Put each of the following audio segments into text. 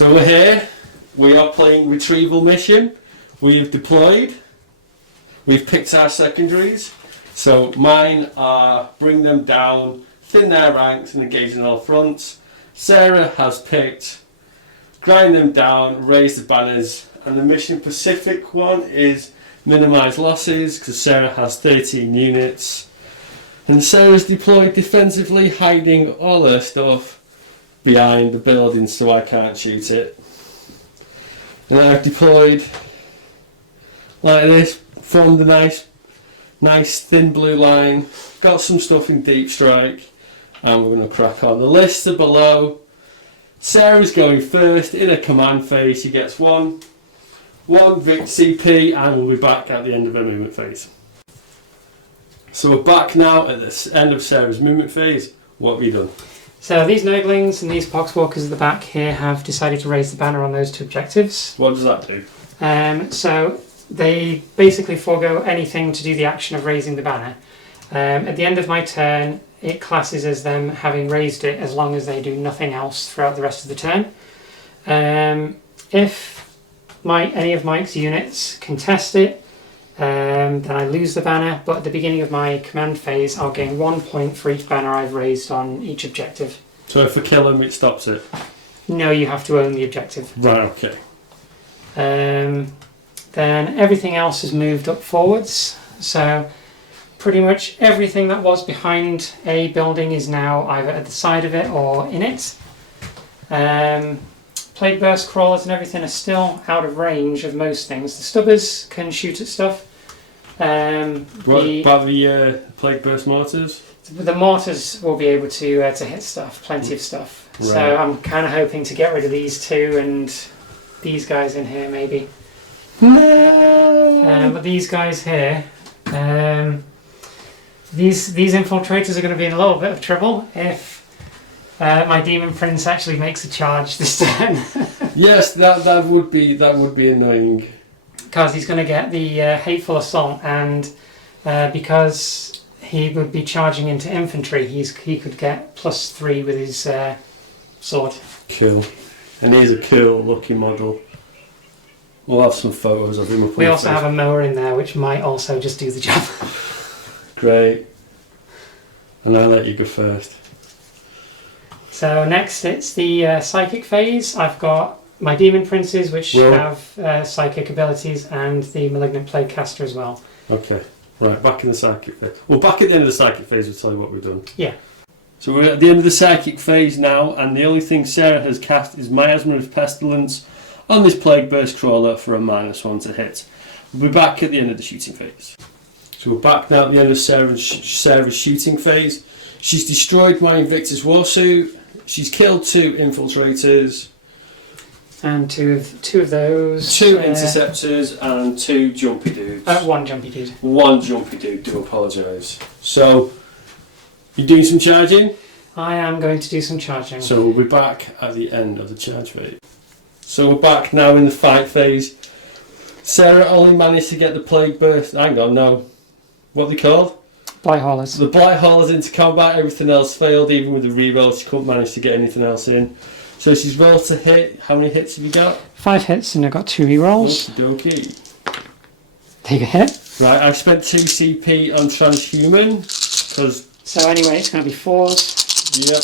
So we're here. We are playing retrieval mission. We've deployed. We've picked our secondaries. So mine are bring them down, thin their ranks and engage in all fronts. Sarah has picked grind them down, raise the banners, and the mission Pacific one is minimise losses because Sarah has 13 units. And Sarah's deployed defensively, hiding all her stuff behind the building so I can't shoot it. And I've deployed like this, formed a nice thin blue line, got some stuff in deep strike, and we're going to crack on. The lists are below. Sarah's going first in a command phase. She gets one Vic CP, and we'll be back at the end of her movement phase. So we're back now at the end of Sarah's movement phase. What have you done? So these Noblings and these Poxwalkers at the back here have decided to raise the banner on those two objectives. What does that do? So they basically forego anything to do the action of raising the banner. At the end of my turn, it classes as them having raised it as long as they do nothing else throughout the rest of the turn. If any of Mike's units contest it, then I lose the banner, but at the beginning of my command phase I'll gain 1 point for each banner I've raised on each objective. So if I kill him, it stops it? No, you have to own the objective. Right, okay. Then everything else is moved up forwards, so pretty much everything that was behind a building is now either at the side of it or in it. Plague Burst crawlers and everything are still out of range of most things. The Stubbers can shoot at stuff. What about the Plague Burst mortars? The mortars will be able to hit stuff, plenty of stuff. Right. So I'm kind of hoping to get rid of these two and these guys in here maybe. No. But these guys here, these infiltrators are going to be in a little bit of trouble if my Demon Prince actually makes a charge this turn. Yes, that would be annoying. Because he's going to get the Hateful Assault, and because he would be charging into infantry, he could get +3 with his sword. Cool. And he's a cool looking model. We'll have some photos of him. We also have a mower in there, which might also just do the job. Great. And I'll let you go first. So next it's the psychic phase. I've got my Demon Princes, which have psychic abilities, and the Malignant Plague Caster as well. Okay, right, back in the psychic phase. Well, back at the end of the psychic phase, we'll tell you what we've done. Yeah. So we're at the end of the psychic phase now, and the only thing Sarah has cast is Miasma of Pestilence on this Plague Burst crawler for a -1 to hit. We'll be back at the end of the shooting phase. So we're back now at the end of Sarah's shooting phase. She's destroyed my Invictus Warsuit. She's killed 2 infiltrators. And two of those. 2 interceptors and 2 jumpy dudes. 1 jumpy dude. 1 jumpy dude, do apologise. So, you're doing some charging? I am going to do some charging. So we'll be back at the end of the charge phase. So we're back now in the fight phase. Sarah only managed to get the Plague Burst. Hang on, no. What are they called? Blight Haulers. The Blight Haulers into combat, everything else failed, even with the reroll, she couldn't manage to get anything else in. So she's rolled to hit. How many hits have you got? 5 hits, and I've got 2 rerolls. Okie dokie. Take a hit. Right, I've spent 2 CP on Transhuman. So anyway, it's going to be 4s. Yep.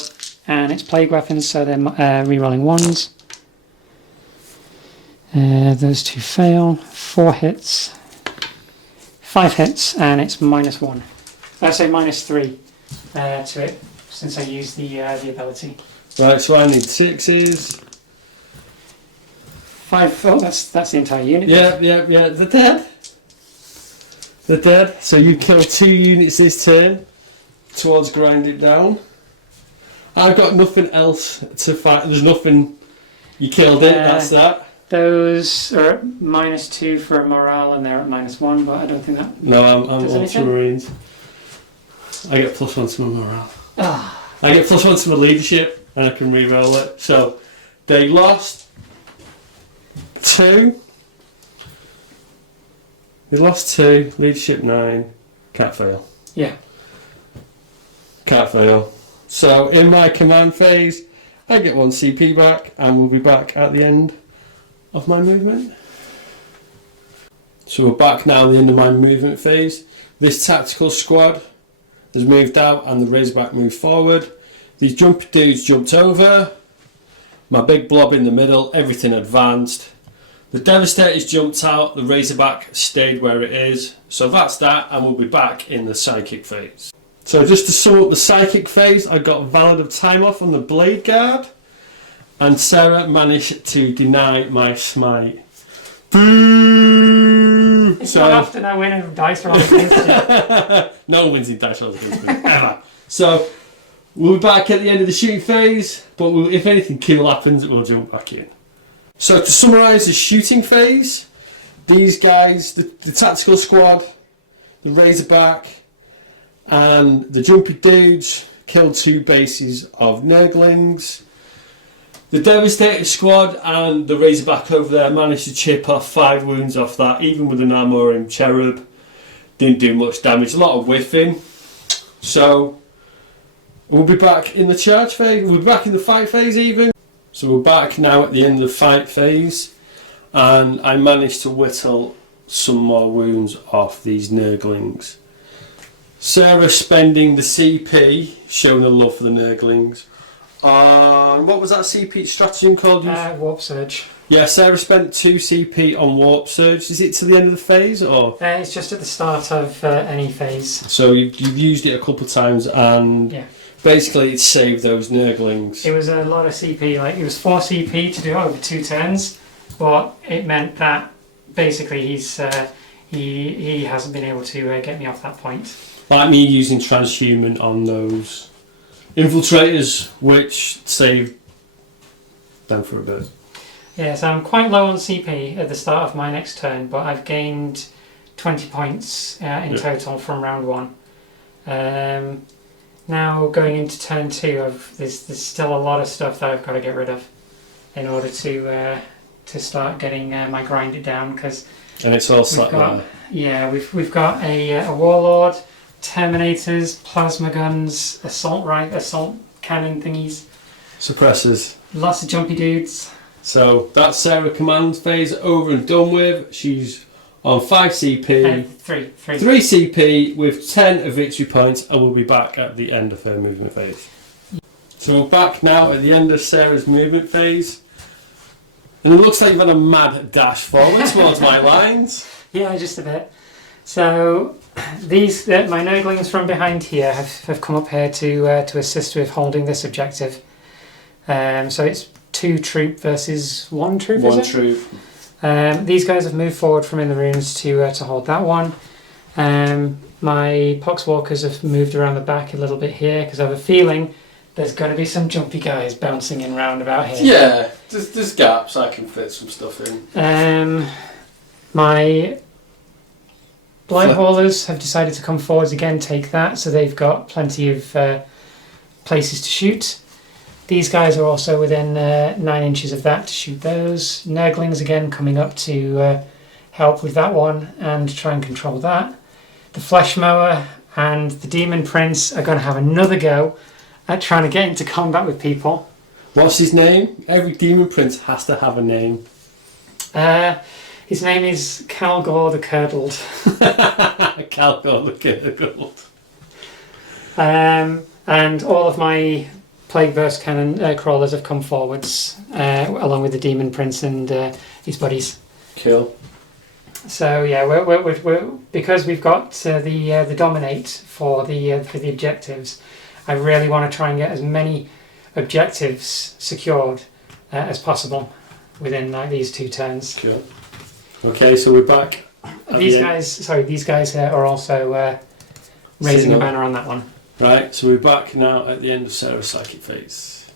And it's Plague Weapons, so they're rerolling 1s. Those 2 fail. 4 hits. 5 hits, and it's -1. I say -3 to it, since I used the ability. Right, so I need 6s. 5. Oh, that's the entire unit. Yeah. They're dead. They're dead. So you kill 2 units this turn towards grind it down. I've got nothing else to fight. There's nothing. You killed it. That's that. Those are at -2 for morale, and they're at -1. But I don't think that. No, I'm Ultramarines. I get +1 to my morale. I get +1 to my leadership. And I can re-roll it. So they lost 2. They lost 2. Leadership 9. Can't fail. Yeah. Can't fail. So in my command phase, I get 1 CP back, and we'll be back at the end of my movement. So we're back now at the end of my movement phase. This tactical squad has moved out and the Razorback moved forward. These jumpy dudes jumped over. My big blob in the middle, everything advanced. The Devastators jumped out, the Razorback stayed where it is. So that's that, and we'll be back in the Psychic phase. So just to sum up the Psychic phase, I got Valid of Time off on the Blade Guard, and Sarah managed to deny my smite. Boo! It's not often I win a dice roll against you. No one wins in dice rolls against me, ever. So we'll be back at the end of the shooting phase, but if anything cool happens, we'll jump back in. So to summarise the shooting phase, these guys, the tactical squad, the Razorback, and the jumpy dudes killed 2 bases of Nurglings. The Devastator squad and the Razorback over there managed to chip off 5 wounds off that, even with an Armorium Cherub. Didn't do much damage, a lot of whiffing. So we'll be back in the charge phase, we'll be back in the fight phase even. So we're back now at the end of the fight phase, and I managed to whittle some more wounds off these Nurglings. Sarah spending the CP, showing a love for the Nurglings. What was that CP stratagem called? Warp Surge. Yeah, Sarah spent 2 CP on Warp Surge. Is it to the end of the phase, or? It's just at the start of any phase. So you've used it a couple of times, and yeah. Basically it saved those Nurglings. It was a lot of CP, like it was 4 CP to do it over 2 turns, but it meant that basically he hasn't been able to get me off that point. Like me using Transhuman on those Infiltrators, which saved them for a bit. Yeah, so I'm quite low on CP at the start of my next turn, but I've gained 20 points in total from round 1. Now going into turn 2, there's still a lot of stuff that I've got to get rid of in order to start getting my grind down, because and it's all set there. Yeah, we've got a Warlord, Terminators, plasma guns, assault cannon thingies, suppressors, lots of jumpy dudes. So that's Sarah command phase over and done with. She's on 5 CP, 3 CP with 10 of victory points, and we'll be back at the end of her movement phase. So we're back now at the end of Sarah's movement phase, and it looks like you've had a mad dash forward towards my lines. Yeah, just a bit. So these my Nurglings from behind here have come up here to assist with holding this objective. So it's 2 troop versus 1 troop. 1 troop. These guys have moved forward from in the ruins to hold that one. My Poxwalkers have moved around the back a little bit here because I have a feeling there's going to be some jumpy guys bouncing in round about here. Yeah, there's gaps. I can fit some stuff in. My Blind Haulers have decided to come forwards again, take that, so they've got plenty of places to shoot. These guys are also within 9 inches of that to shoot those. Nurglings again coming up to help with that one and try and control that. The Flesh Mower and the Demon Prince are going to have another go at trying to get into combat with people. What's his name? Every Demon Prince has to have a name. His name is Calgor the Curdled. Calgor the Curdled. And all of my Plague Burst Cannon crawlers have come forwards, along with the Demon Prince and his buddies. Cool. So yeah, we're because we've got the Dominate for the objectives. I really want to try and get as many objectives secured as possible within these 2 turns. Cool. Okay, so we're back. These guys here are also raising a banner on that one. Right, so we're back now at the end of Sarah's Psychic phase.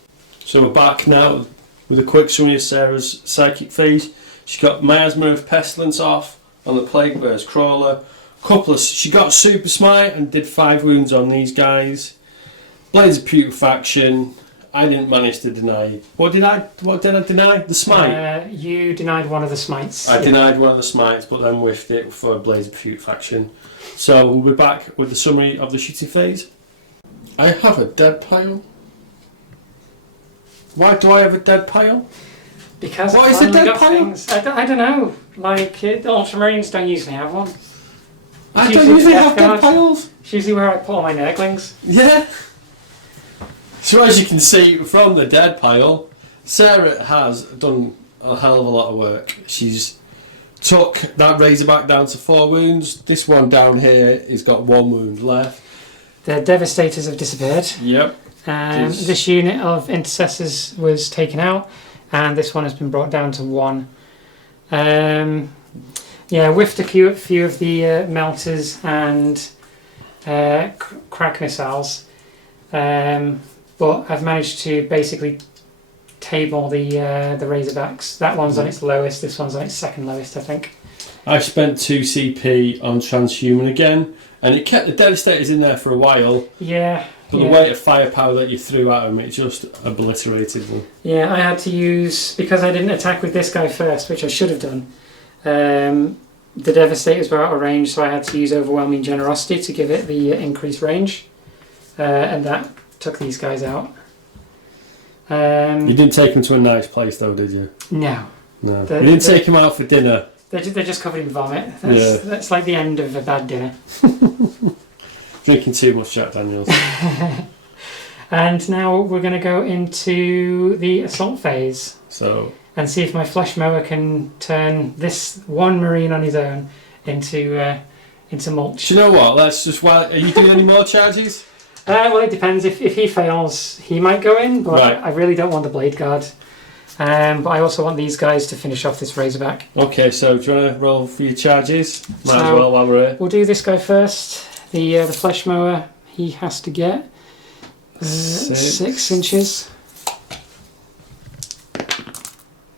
So we're back now with a quick summary of Sarah's Psychic phase. She got Miasma of Pestilence off on the Plague Bear's Crawler. She got Super Smite and did 5 wounds on these guys. Blades of Putrefaction. I didn't manage to deny. What did I deny? The smite? You denied one of the smites. I denied one of the smites, but then whiffed it for Blades of Putrefaction. So we'll be back with the summary of the shooting phase. I have a dead pile. Why do I have a dead pile? Because What I is a finally dead got pile? things. I don't know. Like, Ultramarines don't usually have one. I It's don't usually usually the have death dead guard. piles. It's usually where I put all my Nurglings. Yeah. So as you can see from the dead pile, Sarah has done a hell of a lot of work. She's took that Razorback down to 4 wounds. This one down here has got 1 wound left. The Devastators have disappeared. Yep. This unit of Intercessors was taken out, and this one has been brought down to 1. Whiffed a few of the melters and crack missiles, but I've managed to basically table the Razorbacks. That one's on its lowest, this one's on its second lowest, I think. I spent 2 CP on Transhuman again, and it kept the Devastators in there for a while. Yeah. But the weight of firepower that you threw at them, it just obliterated them. Yeah, I had to use, because I didn't attack with this guy first, which I should have done. The Devastators were out of range, so I had to use Overwhelming Generosity to give it the increased range, and that took these guys out. You didn't take them to a nice place though, did you? No. No. You didn't take them out for dinner. They're just covered in vomit. Yeah. That's like the end of a bad dinner. Drinking too much Jack Daniels. And now we're going to go into the assault phase. So. And see if my flesh mower can turn this one marine on his own into mulch. Do you know what? Let's just. Are you doing any more charges? Well, it depends. If he fails, he might go in, but right. I really don't want the Blade Guard. But I also want these guys to finish off this Razorback. Okay, so do you want to roll for your charges? Might as So, well while we're here. We'll do this guy first. The flesh mower, he has to get 6 inches.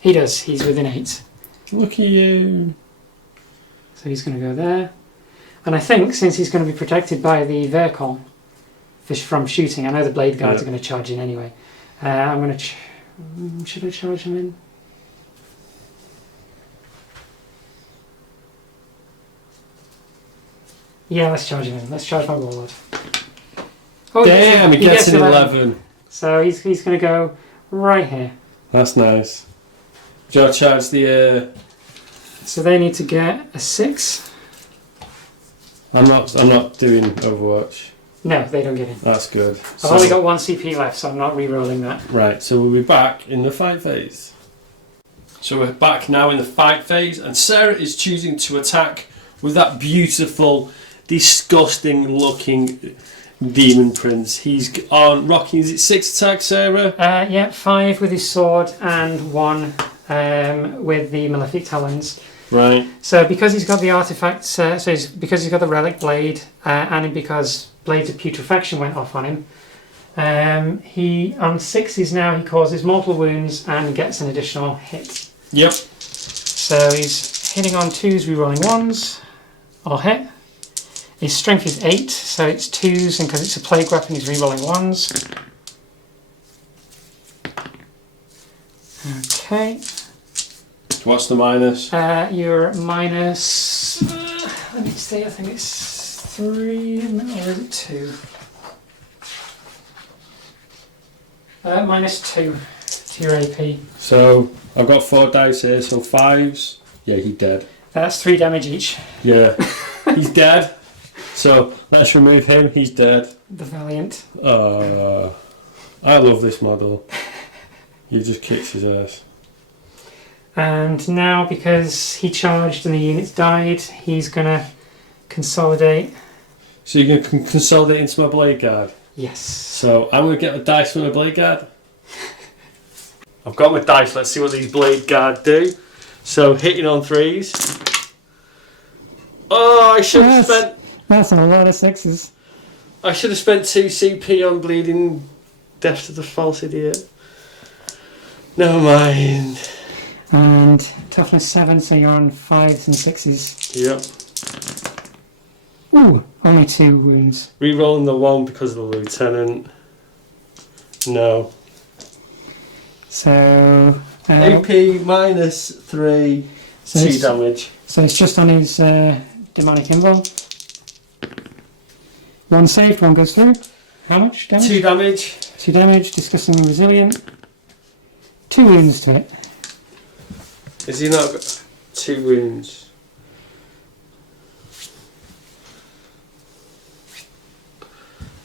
He does. He's within 8. Look at you. So he's going to go there. And I think since he's going to be protected by the vehicle fish from shooting, I know the Blade Guards are going to charge in anyway. I'm going to... should I charge him in? Yeah, let's charge him in. Let's charge my Warlord. Oh, damn, he gets an 11. So he's going to go right here. That's nice. Do you want to charge the... So they need to get a 6. I'm not doing Overwatch. No, they don't get in. That's good. I've only got 1 CP left, so I'm not re-rolling that. Right, so we'll be back in the fight phase. So we're back now in the fight phase, and Sarah is choosing to attack with that beautiful, disgusting looking Demon Prince. He's on rocking, is it 6 attacks, Sarah? Yeah, 5 with his sword and 1 with the Malefic Talons. Right. So because he's got the artifacts, because he's got the Relic Blade, and because Blades of Putrefaction went off on him, he on 6s now he causes mortal wounds and gets an additional hit. Yep. So he's hitting on 2s, rerolling 1s, or hit. His strength is 8, so it's 2s, and because it's a plague weapon, he's rerolling 1s. Okay. What's the minus? You're minus... let me see, I think it's 3, or is it 2? Minus 2 to your AP. So, I've got 4 dice here, so 5s. Yeah, he's dead. That's 3 damage each. Yeah. He's dead. So, let's remove him, he's dead. The Valiant. I love this model. He just kicks his ass. And now, because he charged and the units died, he's going to consolidate. So you're going to consolidate into my Blade Guard? Yes. So I'm going to get the dice from my Blade Guard. I've got my dice, let's see what these Blade Guard do. So hitting on 3s. Oh, I should have spent... That's a lot of 6s. I should have spent 2 CP on bleeding Death to the False Idiot. Never mind. And toughness 7, so you're on 5s and 6s. Yep. Ooh, only 2 wounds. Rerolling the 1 because of the Lieutenant. No. So... AP minus 3, so 2 damage. So it's just on his demonic invul. 1 saved, 1 goes through. How much damage? 2 damage. 2 damage, disgustingly resilient. 2 wounds to it. Has he not got 2 wounds?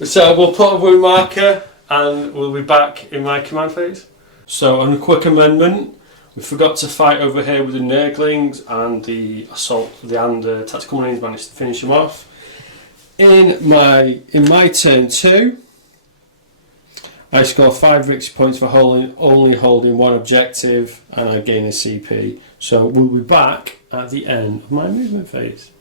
So we'll put a wound marker and we'll be back in my command phase. So on a quick amendment, we forgot to fight over here with the Nurglings and the assault, the tactical marines managed to finish them off. In my turn 2, I score 5 victory points for only holding 1 objective, and I gain a CP. So we'll be back at the end of my movement phase.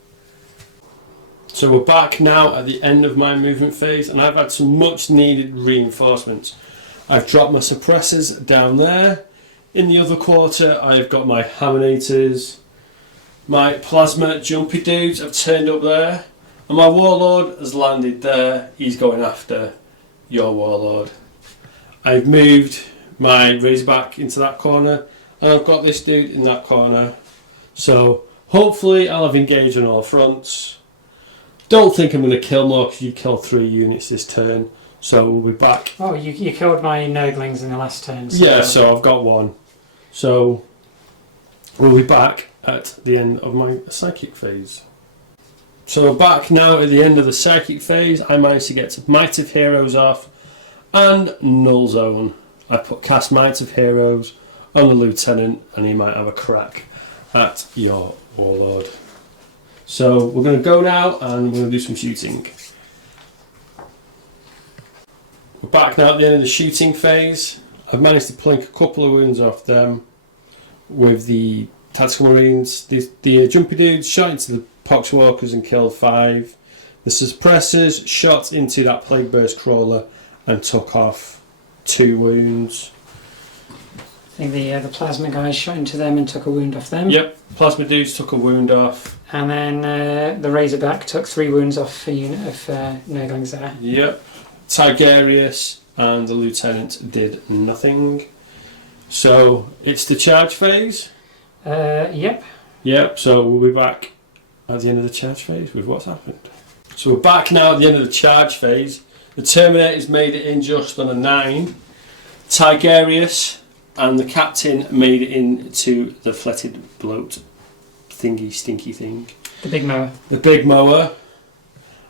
So we're back now at the end of my movement phase, and I've had some much needed reinforcements. I've dropped my suppressors down there. In the other quarter, I've got my Hammonators. My plasma jumpy dudes have turned up there, and my Warlord has landed there. He's going after your Warlord. I've moved my Razorback into that corner, and I've got this dude in that corner. So hopefully I'll have engaged on all fronts. Don't think I'm going to kill more because you killed 3 units this turn. So we'll be back. Oh, you killed my Nurglings in the last turn. So yeah, so I've got 1. So we'll be back at the end of my psychic phase. So we're back now at the end of the psychic phase. I managed to get Might of Heroes off and Null Zone. I cast Might of Heroes on the Lieutenant, and he might have a crack at your Warlord. So we're going to go now and we're going to do some shooting. We're back now at the end of the shooting phase. I've managed to plink a couple of wounds off them with the Tactical Marines. The jumpy dudes shot into the Poxwalkers and killed 5. The suppressors shot into that Plague Burst Crawler and took off 2 wounds. I think the plasma guys shot into them and took a wound off them. Yep, plasma dudes took a wound off. And then the Razorback took 3 wounds off a unit of Nurglings there. Yep. Tigurius and the Lieutenant did nothing. So it's the charge phase? Yep. Yep, so we'll be back at the end of the charge phase with what's happened. So we're back now at the end of the charge phase. The Terminator's made it in just on a 9. Tigurius and the captain made it into the fletted bloat thingy, stinky thing. The big mower. The big mower.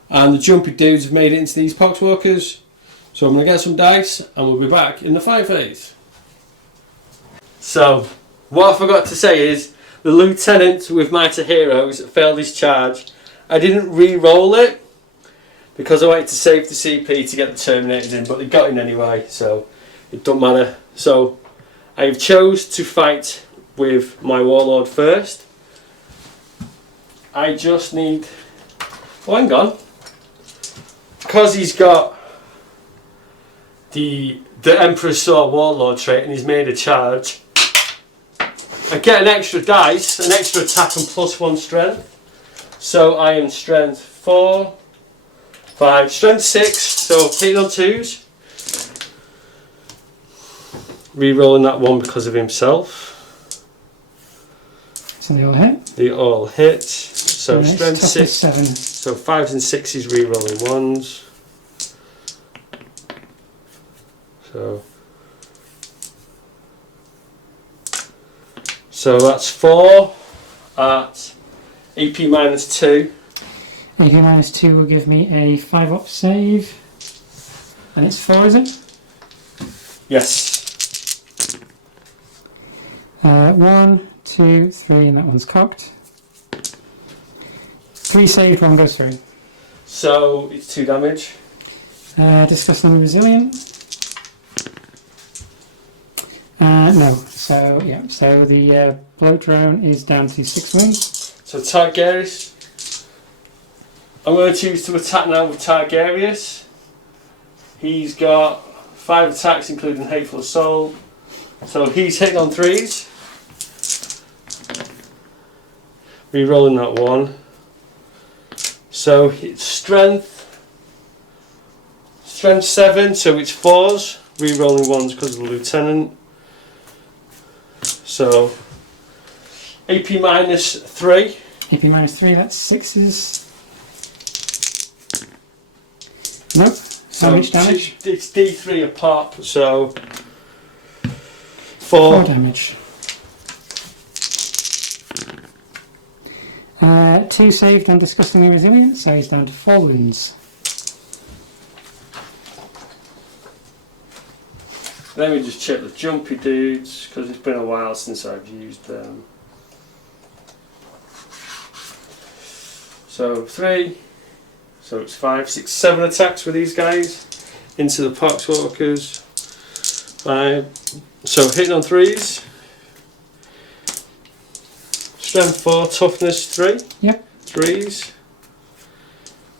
And the jumpy dudes have made it into these Poxwalkers. So I'm going to get some dice and we'll be back in the fight phase. So, what I forgot to say is the Lieutenant with Might of Heroes failed his charge. I didn't re-roll it because I wanted to save the CP to get the Terminators in, but they got in anyway, so it don't matter. So I chose to fight with my Warlord first. I just need... Oh, hang on. Because he's got the Emperor's Sword Warlord trait and he's made a charge, I get an extra dice, an extra attack and +1 strength. So I am strength 4, 5, strength 6, so hitting on 2s. Re-rolling that 1 because of himself. So they all hit? They all hit. So nice. strength 6. 7. So 5s and 6s re-rolling 1s. So that's 4 at AP -2. AP -2 will give me a 5 op save. And it's 4, is it? Yes. 1, 2, 3, and that one's cocked. 3 saved, 1 goes through. So it's 2 damage. Disgustingly resilient. No. So yeah. So the blow drone is down to 6 wounds. So Tigurius. I'm going to choose to attack now with Tigurius. He's got 5 attacks, including Hateful Assault. So he's hitting on 3s. Re-rolling that 1. So it's strength 7, so it's 4s. Re-rolling 1s because of the Lieutenant. So AP -3. AP -3, that's 6s. Nope. How much damage? It's D3 a pop, so 4 damage. 2 saved and disgustingly resilient, so he's down to 4 wounds. Let me just check the jumpy dudes, because it's been a while since I've used them. So 3, so it's 5, 6, 7 attacks with these guys into the Poxwalkers. 5, so hitting on 3s. Strength 4, toughness 3. Yep. 3s.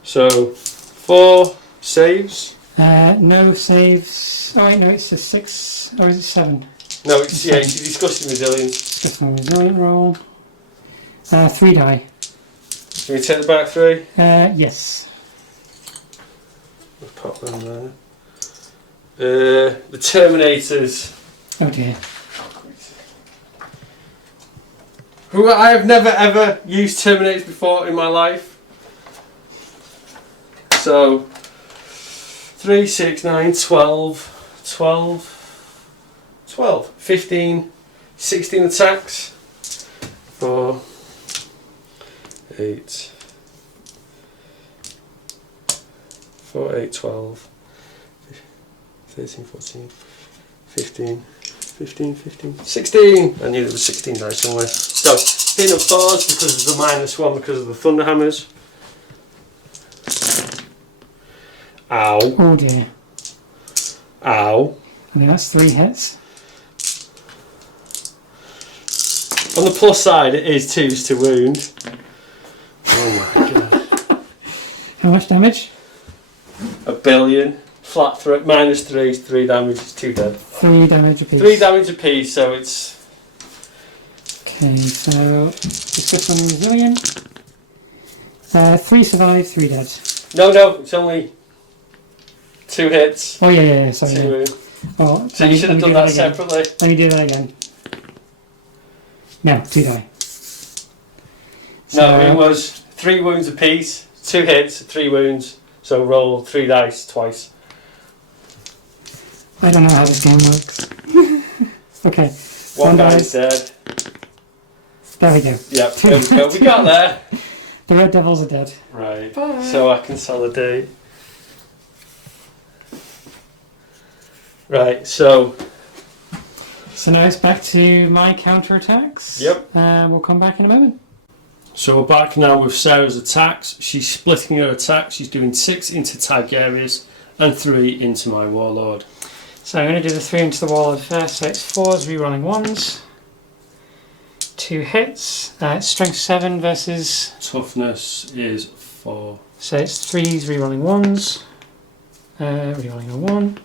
So 4 saves. No saves. Oh wait, no, it's just 6. Or is it 7? No, it's disgusting resilience. Disgusting resilient roll. 3 die. Can we take the back 3? Yes. Let's pop them there. The Terminators. Oh dear. Who I have never ever used Terminators before in my life. So 3, 6, 9, 12, 15, 16 attacks. 4, 8, 12, 13, 14, 15, 16. I knew there was 16 dice somewhere. So, hitting up 4s because of the -1 because of the Thunder Hammers. Ow. Oh dear. Ow. I think that's 3 hits. On the plus side, it is 2s to wound. Oh my god. How much damage? 1 billion. Flat throat, -3, 3 damage, it's 2 dead. 3 damage apiece. 3 damage apiece, so it's. Okay, so disgustingly resilient. 3 survive, 3 dead. No, it's only 2 hits. Oh yeah, sorry. 2 wound. Oh, So you should have done that separately. Let me do that again. No, 2 die. No, it was 3 wounds apiece, 2 hits, 3 wounds. So roll 3 dice twice. I don't know how this game works. Okay. 1 guy's dead. There we go. Yep, there we go. We got there. The Red Devils are dead. Right. Bye. So I consolidate. Right, so now it's back to my counterattacks. Yep. We'll come back in a moment. So we're back now with Sarah's attacks. She's splitting her attacks. She's doing 6 into Tigurius and 3 into my Warlord. So I'm going to do the 3 into the Warlord first. So it's 4s, rerolling 1s. 2 hits. It's strength 7 versus... Toughness is 4. So it's 3s, rerolling 1s. Rerolling a 1.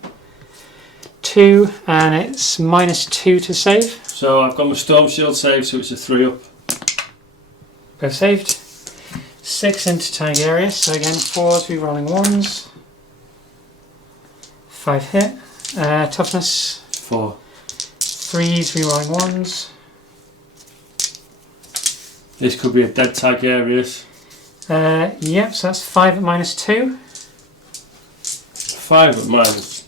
2, and it's -2 to save. So I've got my Storm Shield save, so it's a 3 up. Both saved. 6 into Tigurius, so again 4s, rerolling 1s. 5 hit. Toughness 4. 3s, rerolling 1s. This could be a dead Tigurius. Yep, so that's 5 at -2. 5 at minus.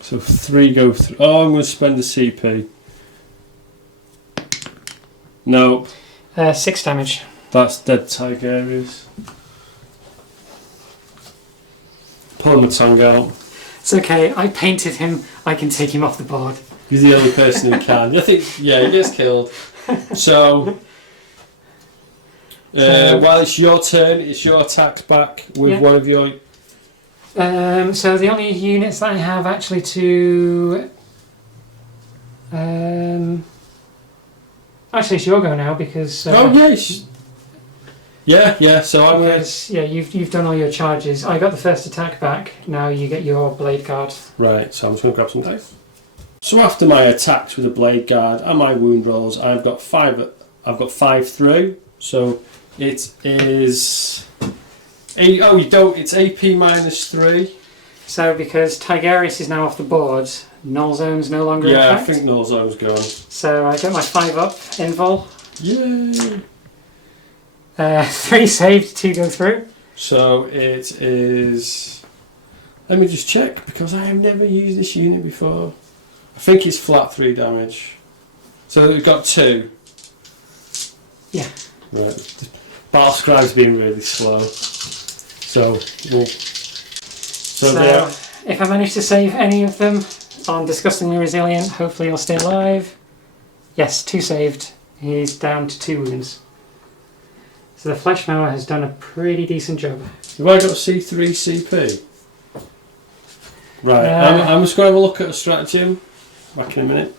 So 3 go through. Oh, I'm going to spend a CP. Nope. 6 damage. That's dead Tigurius. Pull my tongue out. It's okay, I painted him, I can take him off the board. He's the only person who can. I think, yeah, he gets killed. So, while it's your turn, it's your attacks back with one of your... So the only units that I have actually to... actually it's your go now because... oh, yes! Yeah, so I'm going because, yeah, you've done all your charges. I got the first attack back, now you get your blade guard. Right, so I'm just going to grab some dice. So after my attacks with the blade guard and my wound rolls, I've got 5 through. So it is... Oh, you don't. It's AP -3. So because Tigurius is now off the board, Null Zone's no longer in Yeah, I effect. think Null Zone's gone. So I get my 5 up, invul. Yay! 3 saved, 2 go through. So it is Let me just check, because I have never used this unit before. I think it's flat 3 damage. So we've got 2. Yeah. Right. Battle Scribe's been really slow. So if I manage to save any of them on Disgustingly Resilient, hopefully he'll stay alive. Yes, 2 saved. He's down to 2 wounds. So the Flesh Mower has done a pretty decent job. Have I got C3 CP? Right, I'm just going to have a look at a stratagem. Back in a minute.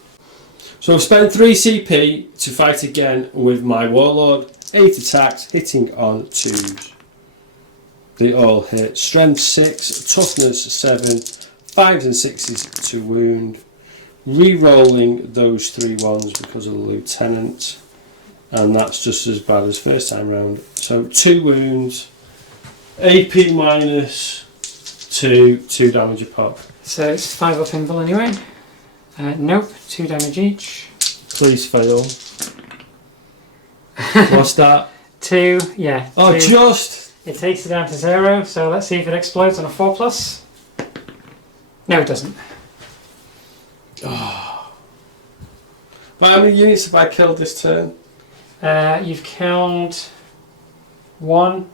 So I've spent 3 CP to fight again with my Warlord. 8 attacks, hitting on 2s. They all hit. Strength 6, toughness 7, 5s and 6s to wound. Re-rolling those 3 ones because of the Lieutenant. And that's just as bad as first time round. So 2 wounds, AP minus 2 damage a pop. So it's 5 up invul anyway. Nope, 2 damage each. Please fail. What's that? 2, yeah. Oh, 2. just! It takes it down to 0, so let's see if it explodes on a 4+. No, it doesn't. Oh. But how many units have I killed this turn? You've killed 1.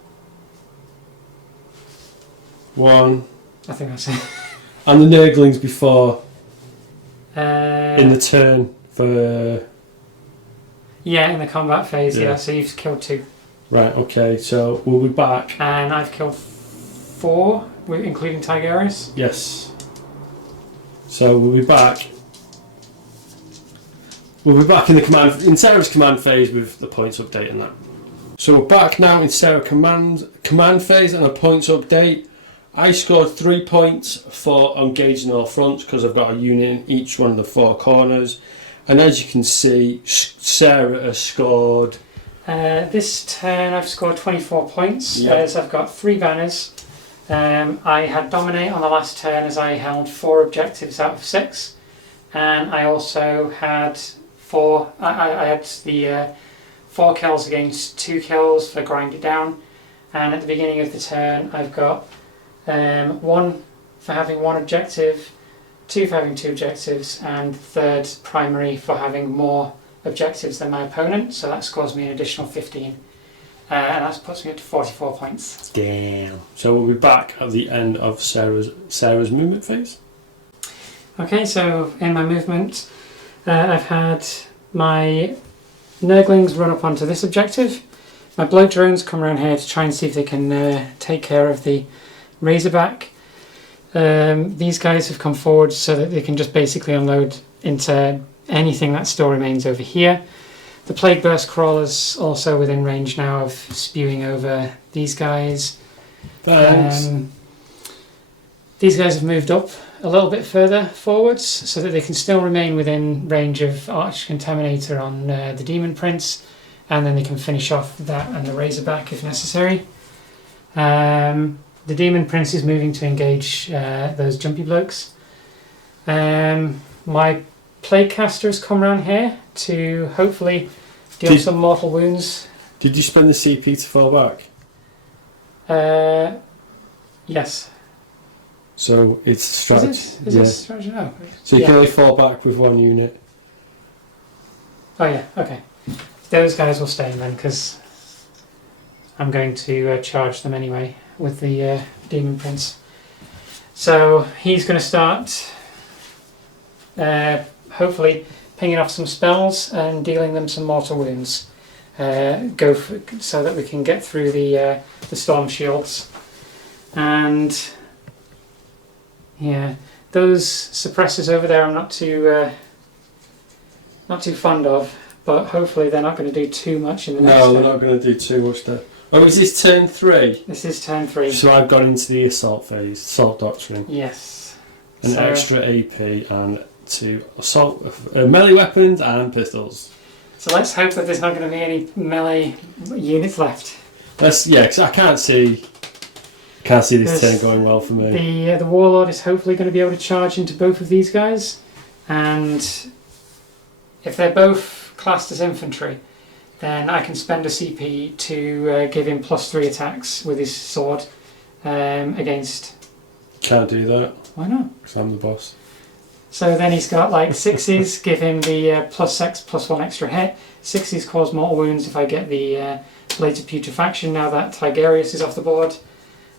1. I think that's it. And the Nurglings before, In in the turn for... Yeah, in the combat phase, Yeah. yeah, so you've killed 2. Right, okay, so we'll be back. And I've killed 4, including Tigurius. Yes. So we'll be back. We'll be back in Sarah's command phase with the points update and that. So we're back now in Sarah command phase and a points update. I scored 3 points for engaging all fronts because I've got a unit in each one of the 4 corners. And as you can see, Sarah has scored... This turn I've scored 24 points, Yep. as I've got 3 banners. I had Dominate on the last turn as I held 4 objectives out of 6. And I also had 4... I had the 4 kills against 2 kills for Grind It Down. And at the beginning of the turn I've got 1 for having 1 objective, 2 for having 2 objectives, and 3rd primary for having more objectives than my opponent, so that scores me an additional 15. And that puts me up to 44 points. Damn. So we'll be back at the end of Sarah's movement phase. Okay, so in my movement, I've had my Nurglings run up onto this objective. My blow drones come around here to try and see if they can take care of the Razorback. These guys have come forward so that they can just basically unload into anything that still remains over here. The Plague Burst Crawler's also within range now of spewing over these guys. Thanks. These guys have moved up a little bit further forwards so that they can still remain within range of Arch Contaminator on the Demon Prince, and then they can finish off that and the Razorback if necessary. The Demon Prince is moving to engage those jumpy blokes. My Plaguecaster has come around here to hopefully deal some mortal wounds. Did you spend the CP to fall back? Yes. So it's strategy. Is it strategy? Oh. So you can only fall back with 1 unit. Oh yeah, okay. Those guys will stay in then, because I'm going to charge them anyway with the Demon Prince. So he's going to start hopefully pinging off some spells and dealing them some mortal wounds. So that we can get through the storm shields. And yeah, those suppressors over there I'm not too fond of, but hopefully they're not going to do too much in the next turn. No, they're not going to do too much there. Oh, is this turn 3? This is turn 3. So I've gone into the assault phase, assault doctrine. Yes. An extra AP and 2 assault melee weapons and pistols. So let's hope that there's not going to be any melee units left. Because I can't see this turn going well for me. The Warlord is hopefully going to be able to charge into both of these guys, and if they're both classed as infantry, then I can spend a CP to give him +3 attacks with his sword against Can't do that. Why not? Because I'm the boss. So then he's got like 6s, give him the +6/+1 extra hit. 6s cause mortal wounds if I get the Blades of Putrefaction now that Tigurius is off the board.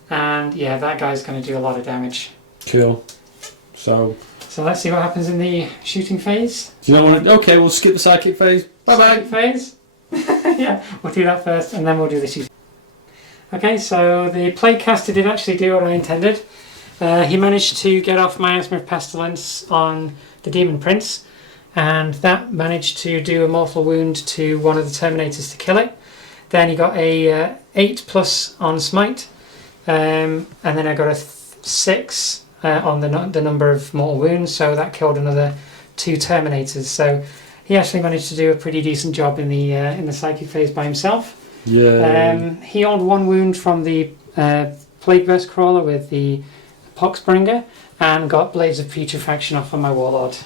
And yeah, that guy's going to do a lot of damage. Cool. So let's see what happens in the shooting phase. Do you not want to? Okay, we'll skip the psychic phase. Bye bye. Psychic phase? Yeah, we'll do that first and then we'll do the shooting. Okay, so the Plaguecaster did actually do what I intended. He managed to get off Miasma of Pestilence on the Demon Prince, and that managed to do a mortal wound to one of the Terminators to kill it. Then he got a 8+ on Smite, and then I got a 6 on the number of mortal wounds, so that killed another 2 Terminators. So he actually managed to do a pretty decent job in the psychic phase by himself. Yeah. He healed 1 wound from the Plagueverse Crawler with the Poxbringer, and got Blades of Putrefaction off on my Warlord.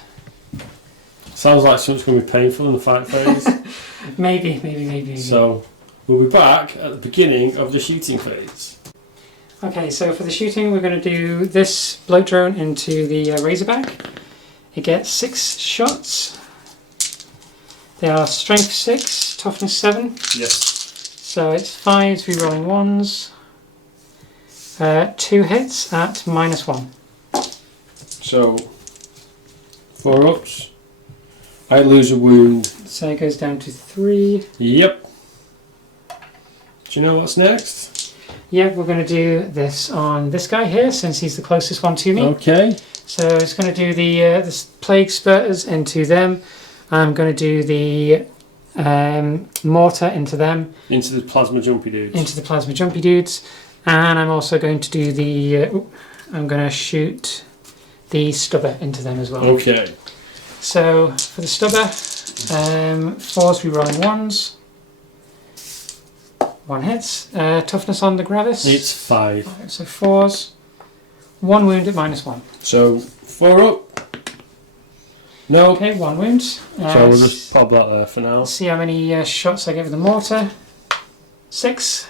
Sounds like something's going to be painful in the fight phase. Maybe. So we'll be back at the beginning of the shooting phase. Okay, so for the shooting, we're going to do this bloat drone into the Razorback. It gets 6 shots. They are Strength 6, Toughness 7. Yes. So it's 5s rerolling 1s. 2 hits at -1. So 4 ups. I lose a wound. So it goes down to 3. Yep. Do you know what's next? Yeah, we're going to do this on this guy here, since he's the closest one to me. Okay. So it's going to do the Plague Spurters into them. I'm going to do the Mortar into them. Into the plasma jumpy dudes. Into the Plasma Jumpy Dudes. And I'm also going to do the... I'm going to shoot the Stubber into them as well. Okay. So for the Stubber, 4s rerolling 1s. 1 hits. Toughness on the Gravis. It's 5. So 4s. 1 wound at -1. So 4 up. No. Okay, 1 wound. So we'll just pop that there for now. See how many shots I get with the Mortar. 6.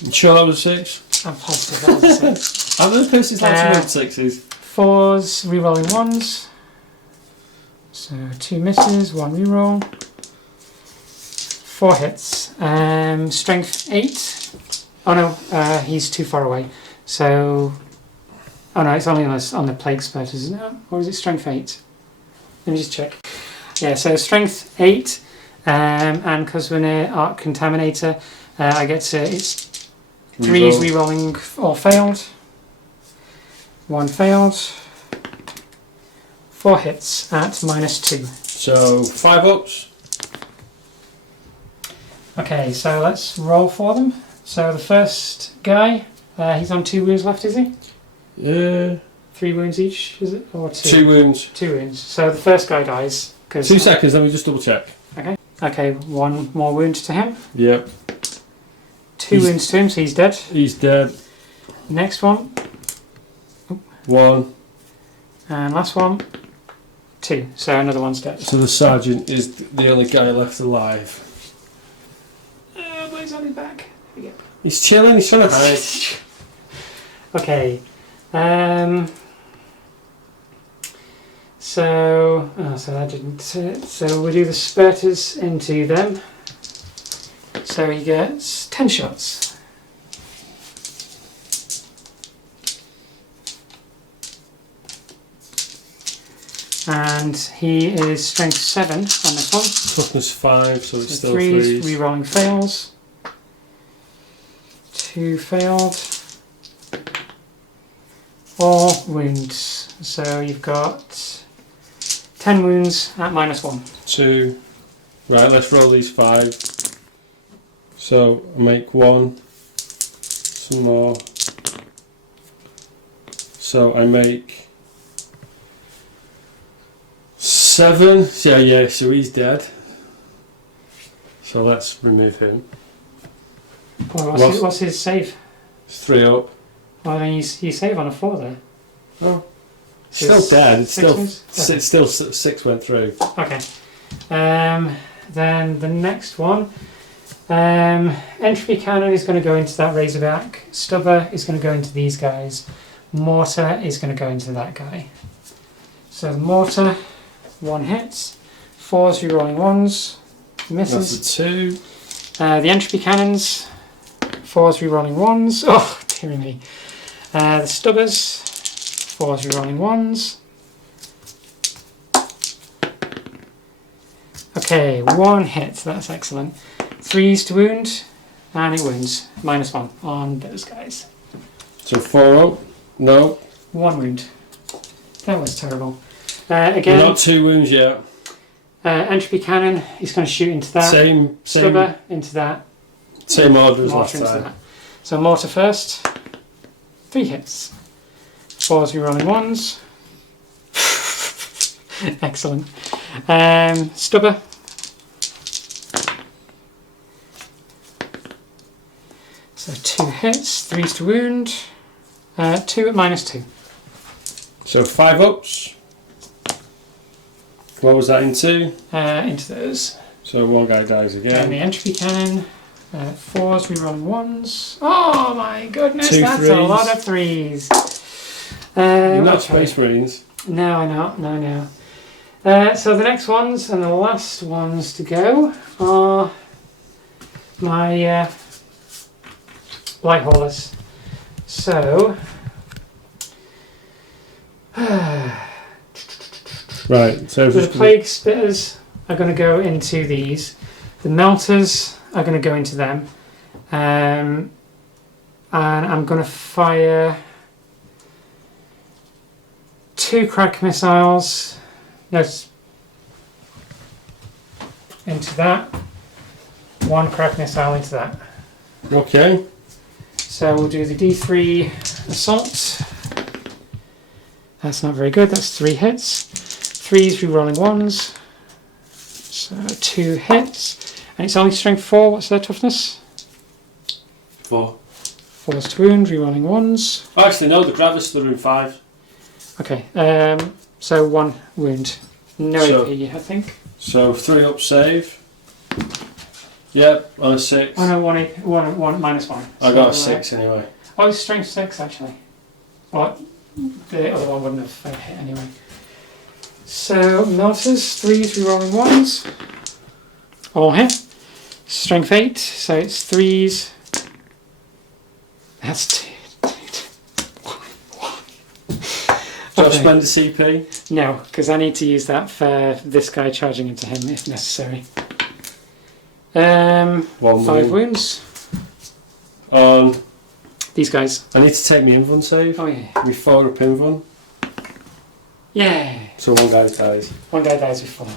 You sure that was 6? I'm positive that was a 6. How many persons like to win 6s? 4s rerolling 1s. So 2 misses, 1 reroll. 4 hits. Strength 8. Oh no, he's too far away. So, oh no, it's only on the Plague Spurters, isn't it? Or is it Strength 8? Let me just check. Yeah, so Strength 8, and because we're near Arc Contaminator, I get to, it's 3s rerolling or failed. 1 failed. 4 hits at -2. So 5 ups. Okay, so let's roll for them. So the first guy, he's on 2 wounds left, is he? Yeah. 3 wounds each, is it? Or 2? 2 wounds. 2 wounds. So the first guy dies. 2 seconds, let me just double check. Okay. Okay, 1 more wound to him. Yep. 2 wounds to him, so he's dead. He's dead. Next one. 1. And last one. 2. So another one's dead. So the sergeant is the only guy left alive. But he's on his back. There we go. He's chilling, he's trying to hide. Okay. So that didn't. So we do the Spurters into them. So he gets 10 shots. And he is Strength 7 on this one. Toughness 5, so it's still 3s, 3s. rerolling fails. 2 failed. 4 wounds. So you've got 10 wounds at -1. 2. Right, let's roll these 5. So I make 1. Some more. So I make 7. Yeah, so he's dead. So let's remove him. Well, what's his save? It's 3 up. Well, then you save on a 4 there. Oh. Still dead. It's Six still 6 went through. Okay. Then the next one. Entropy Cannon is going to go into that Razorback. Stubber is going to go into these guys. mortar is going to go into that guy. So the mortar, 1 hit. 4s rerolling 1s, misses. That's a 2. The entropy cannons, 4s rerolling 1s. Oh, dear me. The stubbers, 4s rerolling 1s. Okay, 1 hit, that's excellent. 3s to wound, and it wounds. -1 on those guys. So 4 up? No. 1 wound. That was terrible. Again, Not 2 wounds yet. entropy cannon, he's going to shoot into that. Same Stubber into that. Same order as Mortar last into time. that. So mortar first. 3 hits. 4s rerolling 1s. Excellent. Stubber. So 2 hits, 3s to wound. 2 at -2. So 5 ups. What was that into? Into those. So 1 guy dies And again. the entropy cannon. 4s rerolling 1s. Oh my goodness, 2 that's a threes. lot of 3s. You're not Okay. Space Marines. No, I know, no. So the next ones and the last ones to go are my light haulers. So Right, so the just plague spitters are going to go into these. The melters are going to go into them. And I'm going to fire 2 crack missiles. No, into that. 1 crack missile into that. okay. So we'll do the D3 assault. That's not very good. That's 3 hits. 3s rerolling 1s. So 2 hits. And it's only strength 4. What's their toughness? 4. 4s to wound, rerolling 1s. Actually, no, the Gravis they're in 5. Okay, so 1 wound. No So- AP, I think. So 3 up save. Yep, on a 6. Oh no, 1 -1. I got a So, 6 anyway. Oh, it's strength 6 actually. But the other one wouldn't have hit anyway. So, melters, 3s rerolling 1s. All hit. Strength 8, so it's 3s. That's 2. So Okay. spend a CP. No, because I need to use that for this guy charging into him if necessary. 1 5 wound. wounds. On. These guys. I need to take my invuln save. Oh yeah. We 4 up invuln. Yeah. So 1 guy dies. 1 guy dies before.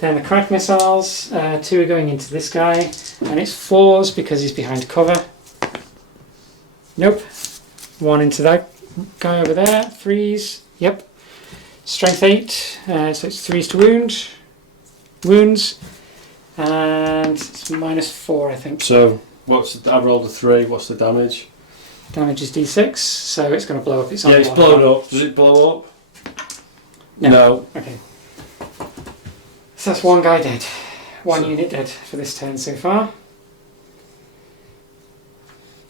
Then the crack missiles. 2 are going into this guy, and it's 4s because he's behind cover. Nope. 1 into that guy over there. 3s. Yep. Strength 8. So it's 3s to wound. Wounds. And it's -4, I think. So I rolled a 3. What's the damage? Damage is D6, so it's going to blow up its own. Yeah, it's one. blown up. Does it blow up? No. Okay. So that's 1 guy dead. 1 So- unit dead for this turn so far.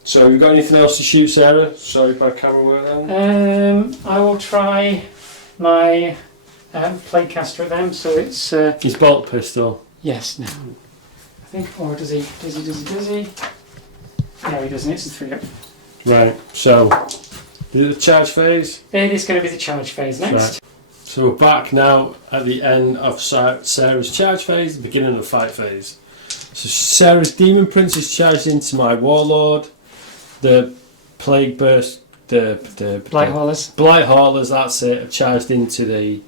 So you got anything else to shoot, Sarah? Sorry about camera work then. I will try my plague caster at them, so it's His bolt pistol. yes, no. I think, or does he? No, he doesn't. It's a 3 up. Right, so is it the charge phase? It is going to be the charge phase next. Right. So we're back now at the end of Sarah's charge phase, the beginning of the fight phase. So Sarah's Demon Prince is charged into my Warlord. The Plague Burst, the Blight haulers. Blight Haulers, that's it, have charged into the...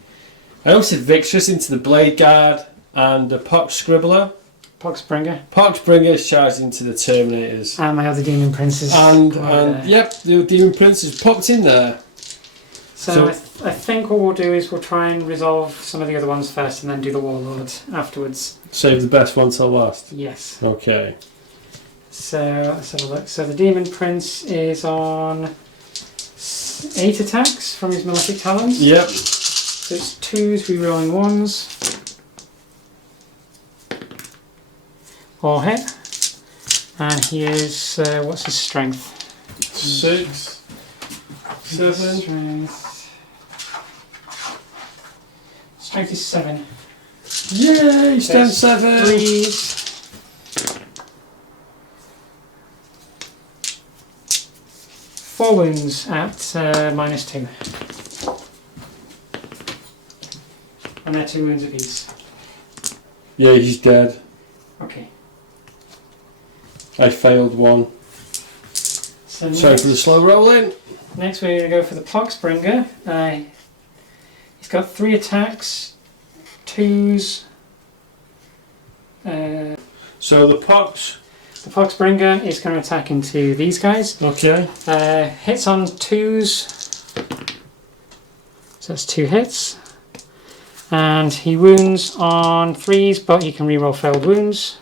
I almost said Victress, into the Blade Guard and the Pox Scribbler. Poxbringer. Poxbringer is charged into the Terminators. And my other demon princes. And go over there. yep, the Demon Prince has popped in there. So I think what we'll do is we'll try and resolve some of the other ones first and then do the Warlord afterwards. Save the best one till last. Yes. Okay. So let's have a look. So the Demon Prince is on 8 attacks from his Malefic Talons. Yep. So it's 2s, rerolling 1s. All hit. And he is, what's his strength? 6. 7. Strength is 7. Yay! Strength 7. 3s. Four wounds at -2. And they're 2 wounds apiece. Yeah, he's dead. Okay. I failed 1. So Sorry for the slow rolling. next we're going to go for the Poxbringer. He's got 3 attacks, 2s. So the pox. The Poxbringer is going to attack into these guys. Okay. Hits on 2s. So that's 2 hits. And he wounds on 3s, but he can reroll failed wounds.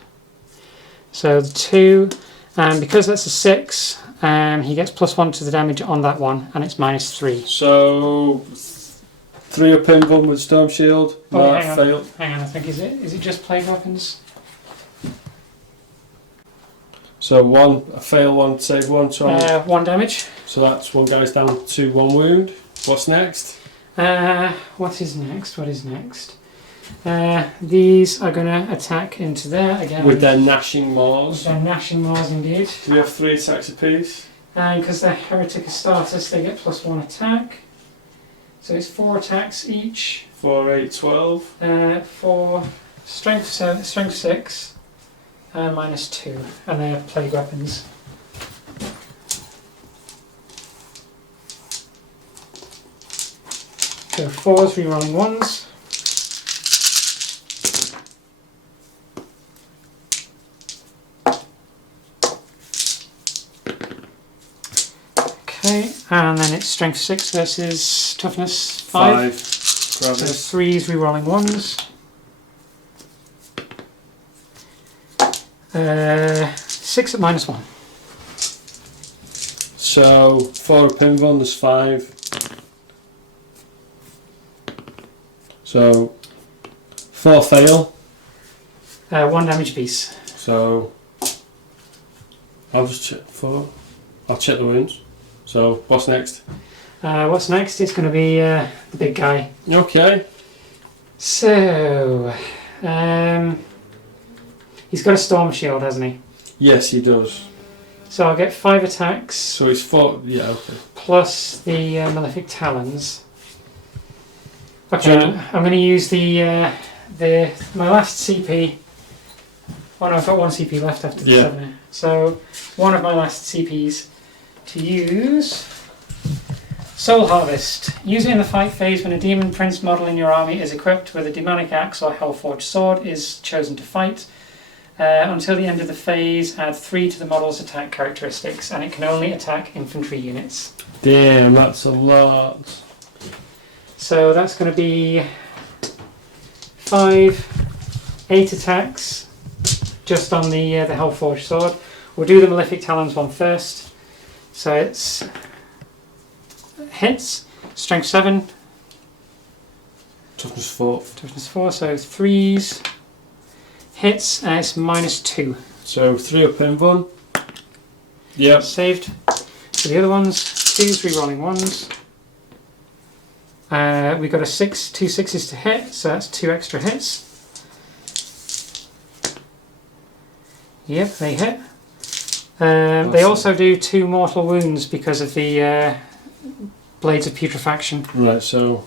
So the 2, and because that's a 6, he gets +1 to the damage on that one, and it's -3. So 3 up in 1 with Storm Shield. Oh, Mark hang on. failed. Hang on, I think is it just plague weapons? So 1, I fail 1, save 1. So, 1 damage. so that's 1 guy's down to 1 wound. What's next? What is next? What is next? These are going to attack into there again. With their gnashing maws. They're gnashing maws indeed. Do we have 3 attacks apiece? And because they're Heretic Astartes, they get +1 attack. So it's 4 attacks each. 4, 8, 12. For strength 6, -2, and they're plague weapons. So 4s, rerolling 1s. Okay, and then it's strength 6 versus toughness 5. So 3s, rerolling 1s. 6 at -1. So 4 up in 1, there's 5. So 4 fail. 1 damage apiece. So I'll just check 4. I'll check the wounds. So what's next? What's next? It's going to be the big guy. Okay. So, he's got a storm shield, hasn't he? Yes, he does. So I'll get 5 attacks So he's 4. Yeah. Okay. plus the Malefic Talons. Okay, So- I'm going to use my last CP. Oh no, I've got 1 CP left after the Yeah. 7. So one of my last CPs to use. Soul Harvest. Use it in the fight phase when a Demon Prince model in your army is equipped with a Demonic Axe or Hellforged Sword is chosen to fight. Until the end of the phase, add 3 to the model's attack characteristics, and it can only attack infantry units. Damn, that's a lot. So that's going to be 5, 8 attacks just on the Hellforged Sword. We'll do the Malefic Talons one first. So it's hits, strength 7, Toughness 4. toughness 4, so 3s, hits, and it's -2. So 3 up in 1. Yep. Saved. For the other ones, 2s, rerolling 1s. We got 2 6s to hit, so that's 2 extra hits. Yep, they hit. They also do 2 mortal wounds because of the Blades of Putrefaction. Right, so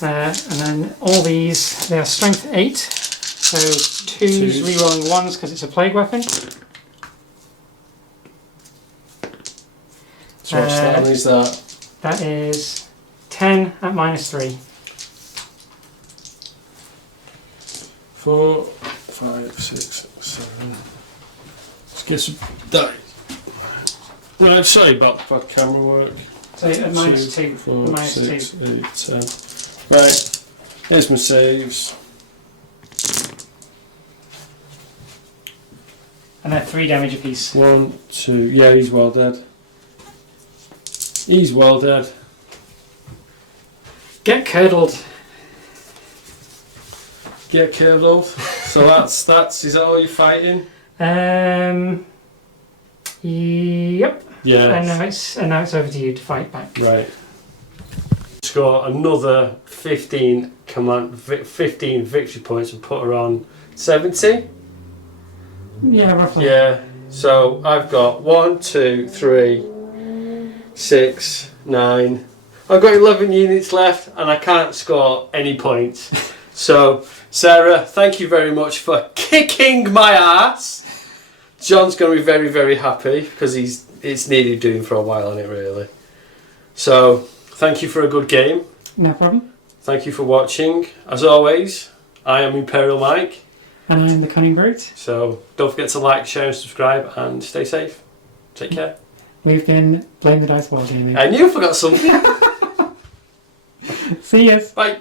And then all these, they are strength 8, so 2s, rerolling 1s because it's a plague weapon. so what's that? Is that? That is 10 at -3. 4, 5, 6, 7. Let's get some dice. Right, sorry about the bad camera work. So at -2. 4, -2. 6, 8, 10. Right, here's my saves. And they're 3 damage apiece. 1, 2. Yeah, he's well dead. He's well dead. Get curdled. Get killed. So that's is that all you're fighting? Yep. Yeah. And now it's over to you to fight back. Right. Score another 15 victory points and put her on 70. Yeah, roughly. Yeah. So I've got 1, 2, 3, 6, 9. I've got 11 units left and I can't score any points. So Sarah, thank you very much for kicking my ass. John's going to be very, very happy because it's needed doing for a while, isn't it, really? So, thank you for a good game. No problem. Thank you for watching. As always, I am Imperial Mike. And I'm the Cunning Brute. So, don't forget to like, share and subscribe and stay safe. Take care. We've been Blame the Dice Wargaming. I knew I forgot something. See ya. Bye.